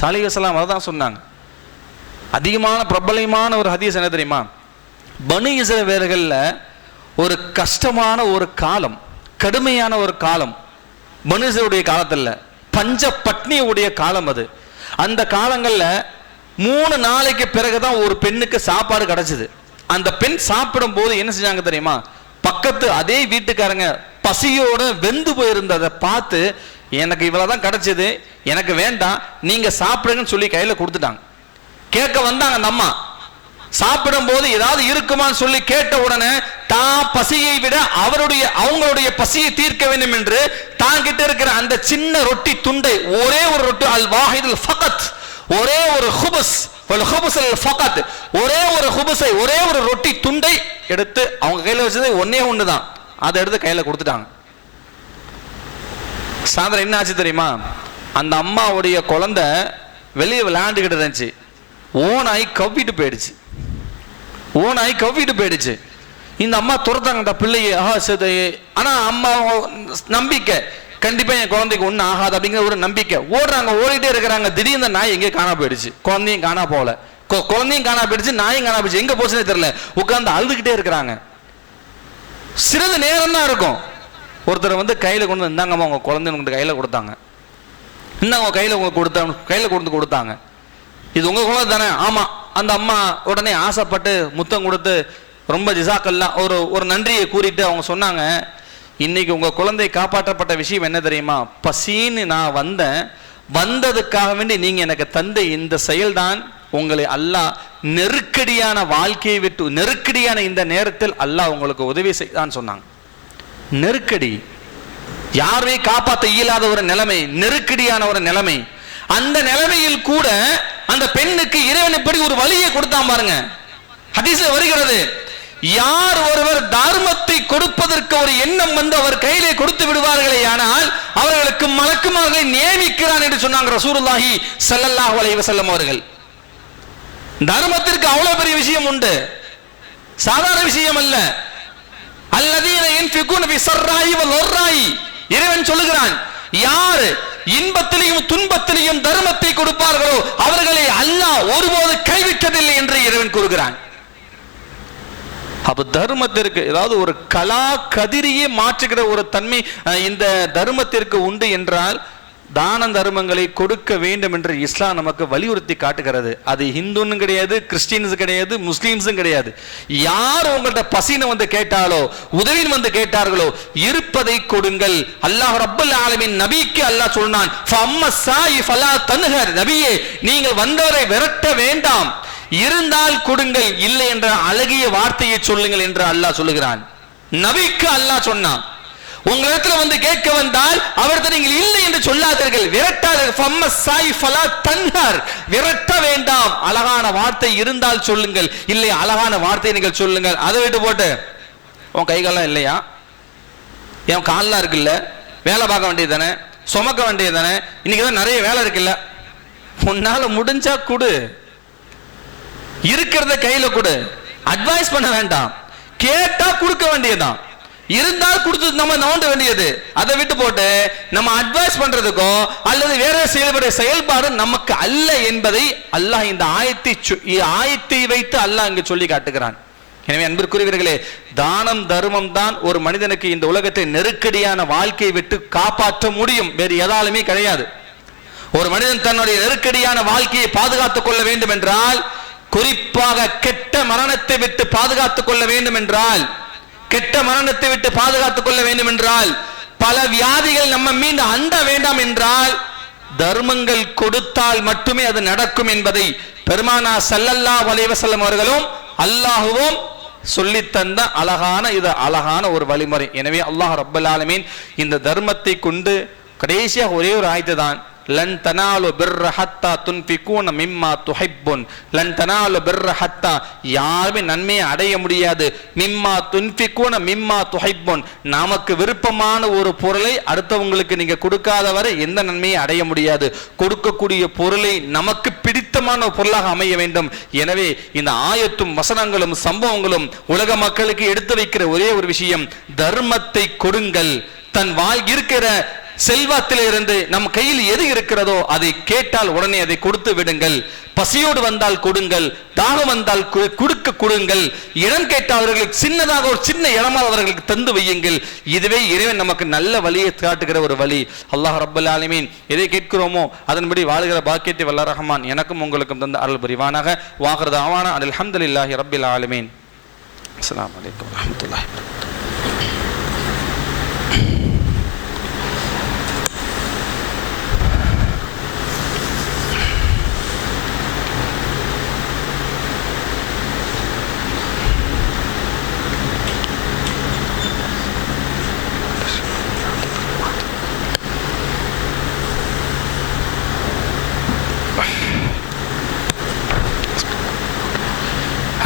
சாலிஹ் அலைஹிஸ்ஸலாம் அதான் சொன்னாங்க. அதிகமான பிரபலமான ஒரு ஹதீஸ் என்ன தெரியுமா? பனு இஸ்ரவேலர்கள்ல ஒரு கஷ்டமான ஒரு காலம், கடுமையான ஒரு காலம் பனு இஸ்ரவேலுடைய காலத்துல, பஞ்ச பட்னியுடைய காலம் அது. அந்த காலங்கள்ல 3 நாளைக்கு பிறகுதான் ஒரு பெண்ணுக்கு சாப்பாடு கிடைச்சது. அந்த பெண் சாப்பிடும் போது என்ன செஞ்சாங்க தெரியுமா? பக்கத்து அதே வீட்டுக்காரங்க பசியோட வெந்து போயிருந்ததை பார்த்து, எனக்கு இவ்வளவுதான் கிடைச்சது, எனக்கு வேண்டாம், நீங்க சாப்பிடுங்கன்னு சொல்லி கையில கொடுத்துட்டாங்க. கேட்க வந்தாங்க அந்த அம்மா. சாப்பிடும் போது ஏதாவது இருக்குமான்னு சொல்லி கேட்ட உடனே தான் பசியை விட அவங்களுடைய பசியை தீர்க்க வேண்டும் என்று தான் கிட்ட இருக்கிற அந்த சின்ன ரொட்டி துண்டை, ஒரே ஒரு ரொட்டி, அல் வாஹிதுல் ஃபகத், ஒரே ஒரு ஹுபஸ், ஒரே ஒரு ஹுபஸை, ஒரே ஒரு ரொட்டி துண்டை எடுத்து அவங்க கையில வச்சது ஒன்னே ஒண்ணுதான், அதை எடுத்து கையில கொடுத்துட்டாங்க. சாயந்தரம் என்ன ஆச்சு தெரியுமா? அந்த அம்மாவுடைய குழந்தை வெளியே விளையாண்டுகிட்டு இருந்துச்சு. ஓனாய் கவ்விட்டு போயிடுச்சு. இந்த அம்மா துரத்தாங்க அந்த பிள்ளையை. ஆனா அம்மா நம்பிக்கை, கண்டிப்பா என் குழந்தைக்கு ஒன்றும் ஆகாது அப்படிங்கிற ஒரு நம்பிக்கை. ஓடிட்டே இருக்கிறாங்க. திடீர்னு நாய் எங்கே காணா போயிடுச்சு. குழந்தையும் காணா போகல. குழந்தையும் காணா போயிடுச்சு, நாயும் காணா போயிடுச்சு, எங்க போச்சுன்னே தெரியல, உட்கார்ந்து அழுதுகிட்டே இருக்கிறாங்க. சிறிது நேரம் தான் இருக்கும். ஒருத்தர் வந்து கையில கொண்டு இந்தாங்கம்மா உங்க குழந்தை உங்கள்கிட்ட கையில கொடுத்தாங்க, இந்தாங்க கையில உங்களுக்கு கையில கொடுத்தாங்க, இது உங்க குழந்தை தானே? ஆமா. அந்த அம்மா உடனே ஆசைப்பட்டு முத்தம் கொடுத்து ரொம்ப ஜிசாக்கெல்லாம் ஒரு நன்றியை கூறிட்டு அவங்க சொன்னாங்க, இன்னைக்கு உங்க குழந்தை காப்பாற்றப்பட்ட விஷயம் என்ன தெரியுமா? பசின்னு நான் வந்ததுக்காக வேண்டி நீங்க எனக்கு தந்த இந்த செயல்தான் உங்களை அல்லாஹ் நெருக்கடியான வாழ்க்கையை விட்டு, நெருக்கடியான இந்த நேரத்தில் அல்லாஹ் உங்களுக்கு உதவி செய்தான்னு சொன்னாங்க. நெருக்கடி, யாருமே காப்பாற்ற இயலாத ஒரு நிலைமை, நெருக்கடியான ஒரு நிலைமை. அந்த நிலைமையில் கூட அந்த பெண்ணுக்கு இறைவன் இப்படி ஒரு வழியை கொடுத்தான் பாருங்க. ஹதீஸ்ல வருகிறது, யார் ஒருவர் தர்மத்தை கொடுப்பதற்கு ஒரு எண்ணம் வந்து அவர் கையிலே கொடுத்து விடுவார்களே ஆனால் அவர்களுக்கு மலக்குமார்களை நியமிக்கிறான் என்று சொன்னாங்க ரசூலுல்லாஹி ஸல்லல்லாஹு அலைஹி வஸல்லம் அவர்கள். தர்மத்திற்கு அவ்வளவு பெரிய விஷயம் உண்டு, சாதாரண விஷயம் அல்ல. அல்லதீன யன்ஃபிகூன பிஸ்ஸர்ராயி வல்-ضர்ராயி, இறைவன் சொல்லுகிறான், யார் இன்பத்திலையும் துன்பத்திலையும் தர்மத்தை கொடுப்பார்களோ அவர்களை அல்லாஹ் ஒருபோது கைவிட்டதில்லை என்று இறைவன் கூறுகிறான். அப்ப தர்மத்திற்கு ஏதாவது ஒரு கலா கதிரியே மாற்றுகிற ஒரு தன்மை இந்த தர்மத்திற்கு உண்டு என்றால் தான தர்மங்களை கொடுக்க வேண்டும் என்று இஸ்லாம் நமக்கு வலியுறுத்தி காட்டுகிறது. அது ஹிந்துன்னு கிடையாது, கிறிஸ்டியன்ஸ் கிடையாது, முஸ்லீம்ஸும் கிடையாது. யார் உங்கள்ட்ட பசின்னு வந்து கேட்டாலோ, உதவின்னு வந்து கேட்டார்களோ, இருப்பதை கொடுங்கள். அல்லாஹ் ரப்பல் ஆலமீன் நபிக்கு அல்லாஹ் சொன்னான், ஃபஅம்மா ஸாயி ஃபலா தன்ஹர், நபியே நீங்கள் வந்தவரை விரட்ட வேண்டாம், இருந்தால் கொடுங்கள், இல்லை என்ற அழகிய வார்த்தையை சொல்லுங்கள் என்று அல்லாஹ் சொல்லுகிறான். நபிக்கு அல்லாஹ் சொன்னான், உங்களிடத்தில் வந்து கேட்க வந்தால் அவர்கிட்ட நீங்கள் இல்லை என்று சொல்லாதீர்கள், விரட்டாதீர்கள், விரட்ட வேண்டாம், அழகான வார்த்தை இருந்தால் சொல்லுங்கள், இல்லை அழகான வார்த்தை நீங்கள் சொல்லுங்கள். அதை விட்டு போட்டு உன் கைகாலம் இல்லையா, என் கால்லாம் இருக்குல்ல, வேலை பார்க்க வேண்டியது தானே, சுமக்க வேண்டியது தானே, இன்னைக்கு தான் நிறைய வேலை இருக்குல்ல, உன்னால முடிஞ்சா கொடு, இருக்கிறத கையில கொடு, அட்வைஸ் பண்ண வேண்டாம், கேட்டா கொடுக்க வேண்டியதுதான், இருந்தால் கொடுத்து நம்ம நோண்ட வேண்டியது. அதை விட்டு போட்டு நம்ம அட்வைஸ் பண்றதுக்கோ அல்லது வேற செயல்பாடு நமக்கு அல்ல என்பதை அல்லாஹ் இந்த ஆயத்தை வைத்து அல்லாஹ் இங்கு சொல்லி காட்டுகிறான். எனவே அன்பிற்குரியவர்களே, தானம் தர்மம் தான் ஒரு மனிதனுக்கு இந்த உலகத்தை நெருக்கடியான வாழ்க்கையை விட்டு காப்பாற்ற முடியும், வேறு எதாலுமே கிடையாது. ஒரு மனிதன் தன்னுடைய நெருக்கடியான வாழ்க்கையை பாதுகாத்துக் கொள்ள வேண்டும் என்றால், குறிப்பாக கெட்ட மரணத்தை விட்டு பாதுகாத்துக் கொள்ள வேண்டும் என்றால், கெட்ட மரணத்தை விட்டு பாதுகாத்துக் கொள்ள வேண்டும் என்றால், பல வியாதிகள் நம்ம மீது அண்ட வேண்டாம் என்றால், தர்மங்கள் கொடுத்தால் மட்டுமே அது நடக்கும் என்பதை பெருமானார் ஸல்லல்லாஹு அலைஹி வஸல்லம் அவர்களும் அல்லாஹ்வும் சொல்லி தந்த அழகான ஒரு வழிமுறை. எனவே அல்லாஹ் ரப்பல் ஆலமீன் இந்த தர்மத்தை கொண்டு கடைசியாக ஒரே ஒரு ஆயத்து தான், லன் தனாலு பிர்ர ஹத்தா துன்ஃபிகூன மிம்மா துஹிப்புன், லன் தனாலு பிர்ர ஹத்தா, யாருமே நன்மையை அடைய முடியாது, மிம்மா துன்ஃபிகூன மிம்மா துஹிப்புன், நமக்கு விருப்பமான ஒரு பொருளை அடுத்தவங்களுக்கு நீங்க கொடுக்காத வரை எந்த நன்மையை அடைய முடியாது. கொடுக்கக்கூடிய பொருளை நமக்கு பிடித்தமான பொருளாக அமைய வேண்டும். எனவே இந்த ஆயத்தும் வசனங்களும் சம்பவங்களும் உலக மக்களுக்கு எடுத்து வைக்கிற ஒரே ஒரு விஷயம், தர்மத்தை கொடுங்கள். தன் இருக்கிற செல்வத்தில் இருந்து நம் கையில் எது இருக்கிறதோ அதை கேட்டால் உடனே அதை கொடுத்து விடுங்கள். பசியோடு வந்தால் கொடுங்கள், தாகம் வந்தால் கொடுங்கள், இடம் கேட்டால் அவர்களுக்கு சின்னதாக ஒரு சின்ன இடமாக அவர்களுக்கு தந்து வையுங்கள். இதுவே இறைவன் நமக்கு நல்ல வழியை காட்டுகிற ஒரு வழி. அல்லாஹ் ரப்பல் ஆலமீன் எதை கேட்கிறோமோ அதன்படி வாழுகிற பாக்கியத்தை வல்ல ரஹ்மான் எனக்கும் உங்களுக்கும் தந்த அருள் புரிவானாக. வாஹிரு தஅவானா அல்ஹம்துலில்லாஹி ரப்பில் ஆலமீன். அஸ்ஸலாமு அலைக்கும் வரஹ்மத்துல்லாஹி வபரகாத்துஹு.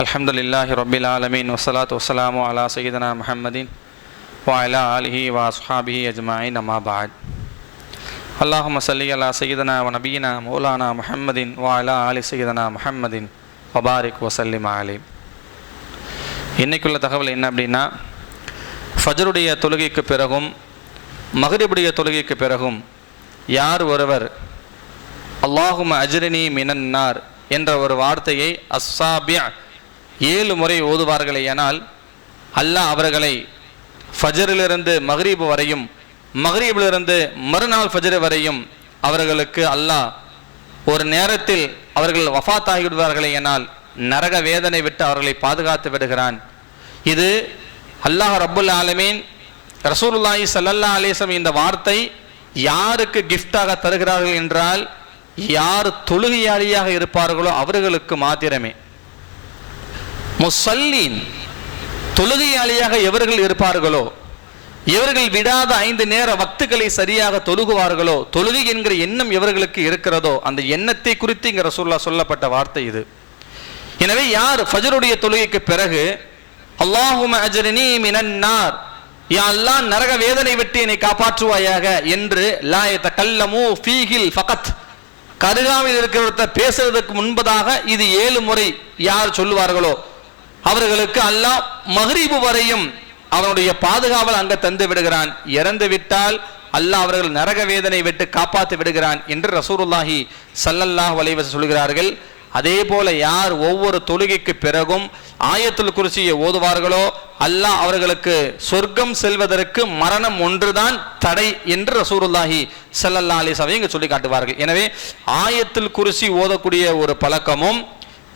அல்ஹம்துலில்லாஹி ரப்பில் ஆலமீன் வஸ்ஸலாத்து வஸ்ஸலாமு அலா சய்யிதினா முஹம்மதின் வ அலா ஆலிஹி வ அஸ்ஹாபிஹி அஜ்மஈன் அம்மா பஅத். அல்லாஹும்ம ஸல்லி அலா சய்யிதினா வ நபியினா மௌலானா முஹம்மதின் வ அலா ஆலி சய்யிதினா முஹம்மதின் வ பாரிக் வ ஸல்லிம் அலைஹி. இன்னைக்குள்ள தகவல் என்ன அப்படின்னா, ஃபஜ்ருடைய தொழுகைக்கு பிறகும் மக்ரிபுடைய தொழுகைக்கு பிறகும் யார் ஒருவர் அல்லாஹும்ம அஜ்ரினி மினன் நார் என்ற ஒரு வார்த்தையை அஸ்ஸாபிஅ் 7 முறை ஓதுவார்களேயானால் அல்லாஹ் அவர்களை ஃபஜரிலிருந்து மக்ரிப் வரையும், மக்ரிபிலிருந்து மறுநாள் ஃபஜர் வரையும் அவர்களுக்கு அல்லாஹ் ஒரு நேரத்தில் அவர்கள் வஃபாத் ஆகிவிடுவார்களேயானால் நரக வேதனை விட்டு அவர்களை பாதுகாத்து விடுகிறான். இது அல்லாஹ் ரப்புல் ஆலமீன் ரசூலுல்லாஹி ஸல்லல்லாஹு அலைஹி வஸல்லம் இந்த வார்த்தை யாருக்கு கிஃப்டாக தருகிறார்கள் என்றால், யார் தொழுகையாளியாக இருப்பார்களோ அவர்களுக்கு மாத்திரமே. முஸல்லீன், தொழுகையாளியாக எவர்கள் இருப்பார்களோ, எவர்கள் விடாத 5 நேர வக்துகளை சரியாக தொழுகுவார்களோ, தொழுகை என்கிற எண்ணம் எவர்களுக்கு இருக்கிறதோ அந்த எண்ணத்தை குறித்து இங்க ரசூலுல்லாஹ் சொல்லப்பட்ட வார்த்தை இது. எனவே யார் ஃபஜ்ருடைய தொழுகைக்கு பிறகு அல்லாஹும்ம அஜ்ரினி மினன் நார், யா அல்லாஹ் நரக வேதனை விட்டு என்னை காப்பாற்றுவாயாக என்று லா யதகல்லமு ஃபீஹில் ஃபகத், கருகாவில் இருக்கிறத பேசுறதுக்கு முன்பதாக இது 7 முறை யார் சொல்லுவார்களோ அவர்களுக்கு அல்லாஹ் மக்ரிபு வரையும் அவனுடைய பாதுகாவல் அங்க தந்து விடுகிறான். இறந்து விட்டால் அல்லாஹ் அவர்கள் நரக வேதனை விட்டு காப்பாற்றி விடுகிறான் என்று ரசூலுல்லாஹி ஸல்லல்லாஹு அலைஹி வஸல்லம் சொல்கிறார்கள். அதே போல யார் ஒவ்வொரு தொழுகைக்கு பிறகும் ஆயத்துல் குர்சியை ஓதுவார்களோ அல்லாஹ் அவர்களுக்கு சொர்க்கம் செல்வதற்கு மரணம் ஒன்றுதான் தடை என்று ரசூலுல்லாஹி ஸல்லல்லாஹு அலைஹி வஸல்லம் இங்கு சொல்லி காட்டுவார்கள். எனவே ஆயத்துல் குர்சி ஓதக்கூடிய ஒரு பழக்கமும்,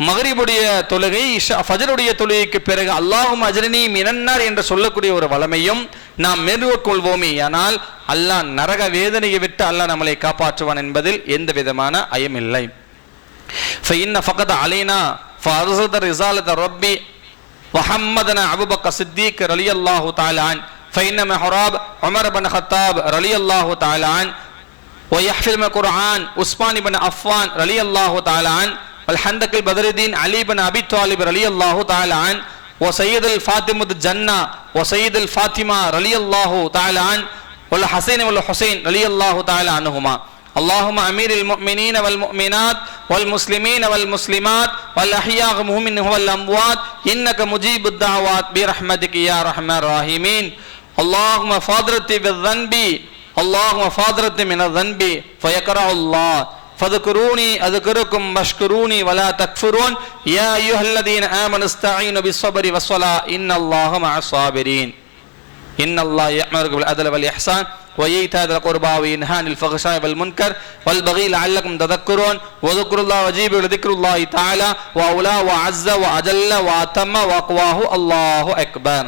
மக்ரிபுடைய தொழுகை ஃபஜ்ருடைய தொழுகைக்கு பிறகு அல்லாஹும்ம அஜ்ரினி மினன்னார் என்று சொல்லக்கூடிய ஒரு வளமையும் நாம் மேற்கொள்வோமே, ஆனால் அல்லாஹ் நரக வேதனையை விட்டு அல்லாஹ் நம்மளை காப்பாற்றுவான் என்பதில் எந்த விதமான ஐயமில்லை. فإن فقد علينا فأرسل رسالة ربي محمدنا أبو بكر الصديق رضي الله تعالى عنه فإن محراب عمر بن الخطاب رضي الله تعالى عنه ويحفظ القرآن عثمان بن عفان رضي الله تعالى عنه والحندق البدر الدين علي بن أبي طالب رضي الله تعالى عنه وسيد الفاطمة الجنة وسيد الفاطمة رضي الله تعالى عنه والحسين والحسين رضي الله تعالى عنهما. اللهم أمير المؤمنين والمؤمنات والمسلمين والمسلمات والأحياء منهم والأموات إنك مجيب الدعوات برحمتك يا أرحم الراحمين. اللهم فاضرتي بالذنب، اللهم فاضرتي من الذنب فيقرأ الله فاذكروني أذكركم واشكروني ولا تكفرون يا أيها الذين آمنوا استعينوا بالصبر والصلاة إن الله مع الصابرين. إن الله يأمر بالعدل والإحسان وإيتاء ذي القربى وينهى عن الفحشاء والمنكر والبغي لعلكم تذكرون واذكروا الله وجيبوا لذكر الله تعالى وأولى وعز وأجل وأتم وأقواه الله أكبر.